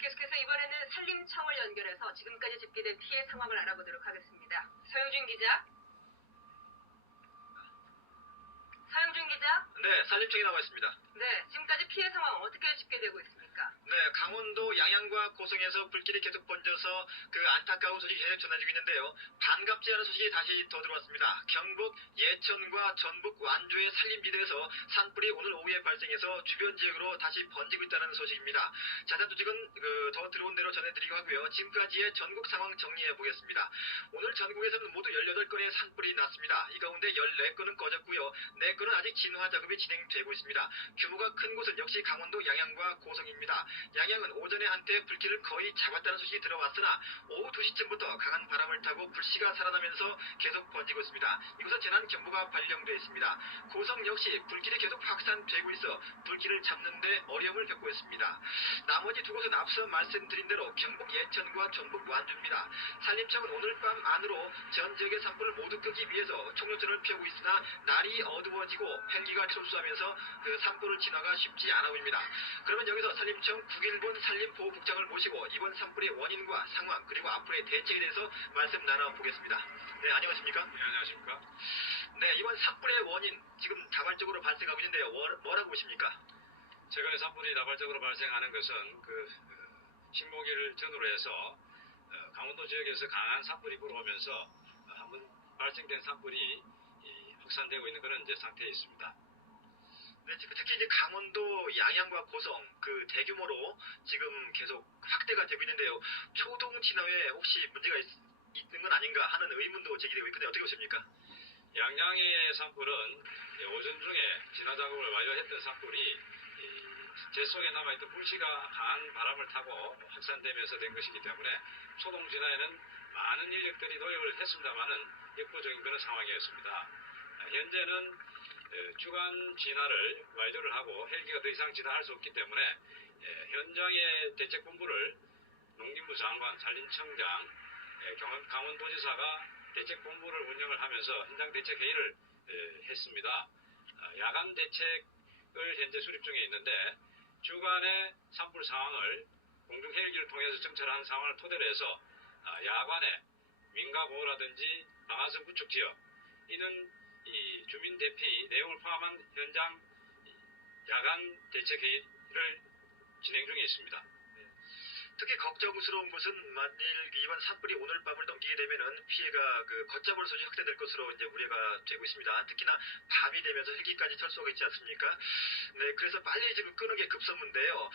계속해서 이번에는 산림청을 연결해서 지금까지 집계된 피해 상황을 알아보도록 하겠습니다. 서영준 기자. 서영준 기자. 네, 산림청에 나와 있습니다. 네, 지금까지 피해 상황 어떻게 집계되고 있습니까? 네, 강원도 양양과 고성에서 불길이 계속 번져서 그 안타까운 소식이 계속 전해지고 있는데요. 반갑지 않은 소식이 다시 더 들어왔습니다. 경북 예천과 전북 완주의 산림지대에서 산불이 오늘 오후에 발생해서 주변 지역으로 다시 번지고 있다는 소식입니다. 자세한 소식은 더 들어온 대로 전해드리고 하고요. 지금까지의 전국 상황 정리해 보겠습니다. 오늘 전국에서는 모두 18건의 산불이 났습니다. 이 가운데 14건은 꺼졌고요. 4건은 아직 진화 작업이 진행되고 있습니다. 규모가 큰 곳은 역시 강원도 양양과 고성입니다. 양양은 오전에 한때 불길을 거의 잡았다는 소식이 들어왔으나 오후 2시쯤부터 강한 바람을 타고 불씨가 살아나면서 계속 번지고 있습니다. 이곳은 재난경보가 발령되어 있습니다. 고성 역시 불길이 계속 확산되고 있어 불길을 잡는 데 어려움을 겪고 있습니다. 나머지 두 곳은 앞서 말씀드린 대로 경북 예천과 전북 완주입니다. 산림청은 오늘 밤 안으로 전 지역의 산불을 모두 끄기 위해서 총력전을 펴고 있으나 날이 어두워지고 헬기가 철수하면서 그 산불을 진화가 쉽지 않아 보입니다. 그러면 여기서 산림청 국일본 산림보호국장을 모시고 이번 산불의 원인과 상황 그리고 앞으로의 대책에 대해서 말씀 나눠보겠습니다. 네, 안녕하십니까? 네, 안녕하십니까? 네, 이번 산불의 원인 지금 자발적으로 발생하고 있는데요. 뭐라고 보십니까? 최근에 산불이 다발적으로 발생하는 것은 신모기를 전후로 해서 강원도 지역에서 강한 산불이 불어오면서 한번 발생된 산불이 확산되고 있는 그런 이제 상태에 있습니다. 네, 특히 이제 강원도 양양과 고성 그 대규모로 지금 계속 확대가 되고 있는데요. 초동 진화에 혹시 문제가 있는 건 아닌가 하는 의문도 제기되고 있는데 어떻게 보십니까? 양양의 산불은 오전 중에 진화 작업을 완료했던 산불이 재 속에 남아있던 불씨가 강한 바람을 타고 확산되면서 된 것이기 때문에 초동 진화에는 많은 인력들이 노력을 했습니다만은 역부족인 그런 상황이었습니다. 현재는 주간 진화를 완료를 하고 헬기가 더 이상 진화할 수 없기 때문에 현장의 대책 본부를 농림부 장관, 산림청장, 강원도지사가 대책 본부를 운영을 하면서 현장 대책 회의를 했습니다. 야간 대책을 현재 수립 중에 있는데 주간의 산불 상황을 공중 헬기를 통해서 정찰하는 상황을 토대로 해서 야간에 민가보호라든지 방화성 구축 지역 이는 이 주민 대피 내용을 포함한 현장 야간 대책 회의를 진행 중에 있습니다. 특히 걱정스러운 것은 만일 이번 산불이 오늘 밤을 넘기게 되면은 피해가 걷잡을 수 없이 확대될 것으로 이제 우려가 되고 있습니다. 특히나 밤이 되면서 헬기까지 철수하고 있지 않습니까? 네, 그래서 빨리 지금 끄는 게 급선무인데요.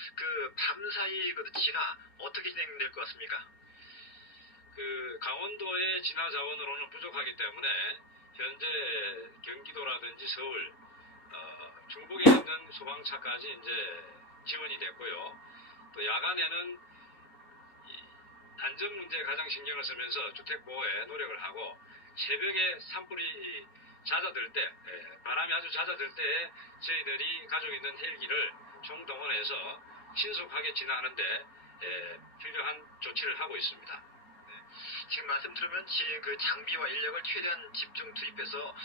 밤 사이 진화 어떻게 진행될 것 같습니까? 강원도의 진화 자원으로는 부족하기 때문에 현재 경기도라든지 서울, 중북에 있는 소방차까지 이제 지원이 됐고요. 또 야간에는 안전 문제에 가장 신경을 쓰면서 주택 보호에 노력을 하고 새벽에 산불이 잦아들 때, 바람이 아주 잦아들 때 저희들이 가지고 있는 헬기를 총동원해서 신속하게 진화하는데 필요한 조치를 하고 있습니다. 지금 말씀 들으면 장비와 인력을 최대한 집중 투입해서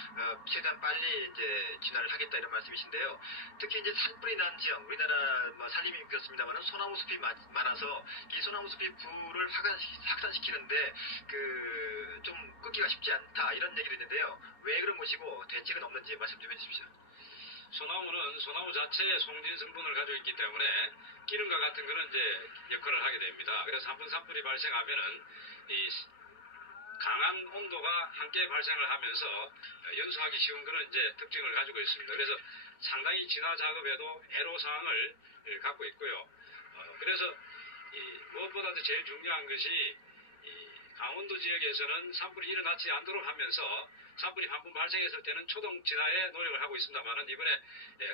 최대한 빨리 이제 진화를 하겠다 이런 말씀이신데요. 특히 이제 산불이 난 지역, 우리나라 산림이 그렇습니다만은 소나무 숲이 많아서 이 소나무 숲이 불을 확산시키는데 좀 끄기가 쉽지 않다 이런 얘기를 했는데요. 왜 그런 것이고 대책은 없는지 말씀 좀 해주십시오. 소나무는 소나무 자체의 송진 성분을 가지고 있기 때문에 기름과 같은 그런 이제 역할을 하게 됩니다. 그래서 한번 산불이 발생하면은 이 강한 온도가 함께 발생을 하면서 연소하기 쉬운 그런 이제 특징을 가지고 있습니다. 그래서 상당히 진화 작업에도 애로사항을 갖고 있고요. 그래서 무엇보다도 제일 중요한 것이 강원도 지역에서는 산불이 일어나지 않도록 하면서 산불이 한 번 발생했을 때는 초동 진화에 노력을 하고 있습니다만은 이번에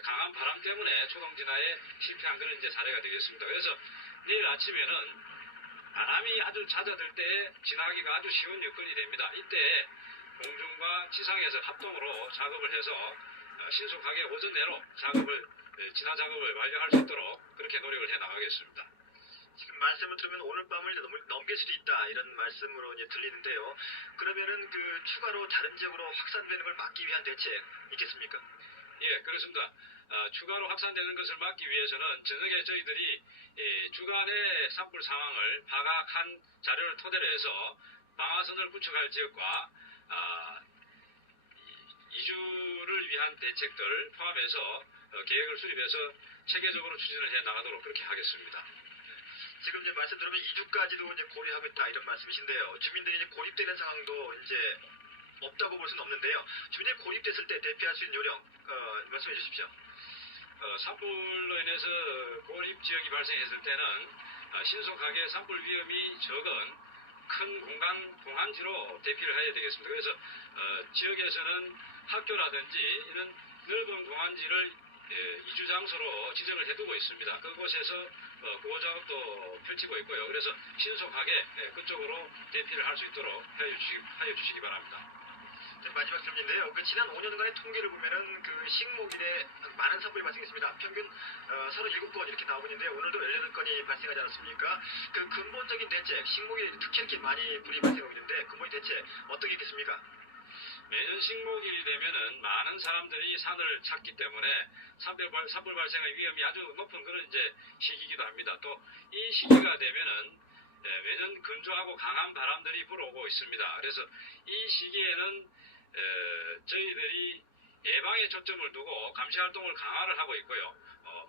강한 바람 때문에 초동 진화에 실패한 그런 이제 사례가 되겠습니다. 그래서 내일 아침에는 바람이 아주 잦아들 때 진화하기가 아주 쉬운 여건이 됩니다. 이때 공중과 지상에서 합동으로 작업을 해서 신속하게 오전 내로 진화 작업을 완료할 수 있도록 그렇게 노력을 해 나가겠습니다. 지금 말씀을 들으면 오늘 밤을 넘길 수도 있다 이런 말씀으로 이제 들리는데요. 그러면은 추가로 다른 지역으로 확산되는 걸 막기 위한 대책 있겠습니까? 예, 그렇습니다. 추가로 확산되는 것을 막기 위해서는 저녁에 저희들이 주간의 산불 상황을 파악한 자료를 토대로 해서 방화선을 구축할 지역과 이주를 위한 대책들 포함해서 계획을 수립해서 체계적으로 추진을 해 나가도록 그렇게 하겠습니다. 지금 이제 말씀 들으면 이주까지도 이제 고려하고 있다 이런 말씀이신데요. 주민들이 이제 고립되는 상황도 이제 없다고 볼 수는 없는데요. 주민들이 고립됐을 때 대피할 수 있는 요령 말씀해 주십시오. 산불로 인해서 고립 지역이 발생했을 때는 신속하게 산불 위험이 적은 큰 공간 공항지로 대피를 해야 되겠습니다. 그래서 지역에서는 학교라든지 이런 넓은 공항지를 이주 장소로 지정을 해두고 있습니다. 그곳에서 구호 작업도 펼치고 있고요. 그래서 신속하게 그쪽으로 대피를 할 수 있도록 하여 주시기 바랍니다. 마지막 질문인데요. 그 지난 5년간의 통계를 보면은 그 식목일에 많은 산불이 발생했습니다. 평균 37건 이렇게 나오고 있는데 오늘도 18건이 발생하지 않았습니까? 그 근본적인 대책, 식목일에 특히 이렇게 많이 불이 발생하고 있는데 근본의 대책 어떤 게 있겠습니까? 매년 식목일이 되면은 많은 사람들이 산을 찾기 때문에 산불 발생의 위험이 아주 높은 그런 이제 시기이기도 합니다. 또 이 시기가 되면은 매년 건조하고 강한 바람들이 불어오고 있습니다. 그래서 이 시기에는 저희들이 예방에 초점을 두고 감시 활동을 강화를 하고 있고요.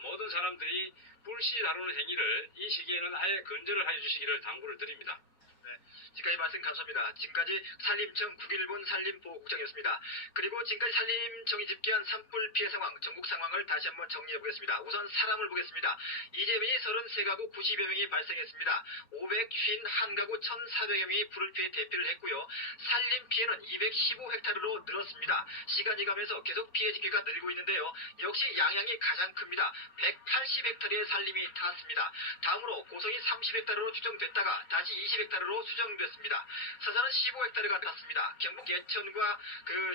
모든 사람들이 불씨 다루는 행위를 이 시기에는 아예 건절을 해주시기를 당부를 드립니다. 지금까지 말씀 감사합니다. 지금까지 산림청 국일본 산림보호국장이었습니다. 그리고 지금까지 산림청이 집계한 산불 피해 상황, 전국 상황을 다시 한번 정리해 보겠습니다. 우선 사람을 보겠습니다. 이재민이 33가구 90여 명이 발생했습니다. 551가구 1,400여 명이 불을 피해 대피를 했고요. 산림 피해는 215헥타르로 늘었습니다. 시간이 가면서 계속 피해 집계가 늘고 있는데요. 역시 양양이 가장 큽니다. 180헥타르의 산림이 탔습니다. 다음으로 고성이 30헥타르로 추정됐다가 다시 20헥타르로 수정됐습니다. 서산은 15헥타르가 탔습니다. 경북 예천과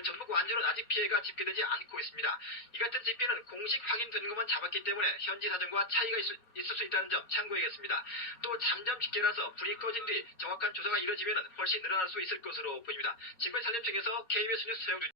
전북 완주는 아직 피해가 집계되지 않고 있습니다. 이 같은 집계는 공식 확인된 것만 잡았기 때문에 현지 사정과 차이가 있을 수 있다는 점 참고해야겠습니다. 또 잠잠 집계라서 불이 꺼진 뒤 정확한 조사가 이뤄지면 훨씬 늘어날 수 있을 것으로 보입니다. 지금까지 산림청에서 KBS 뉴스 서영준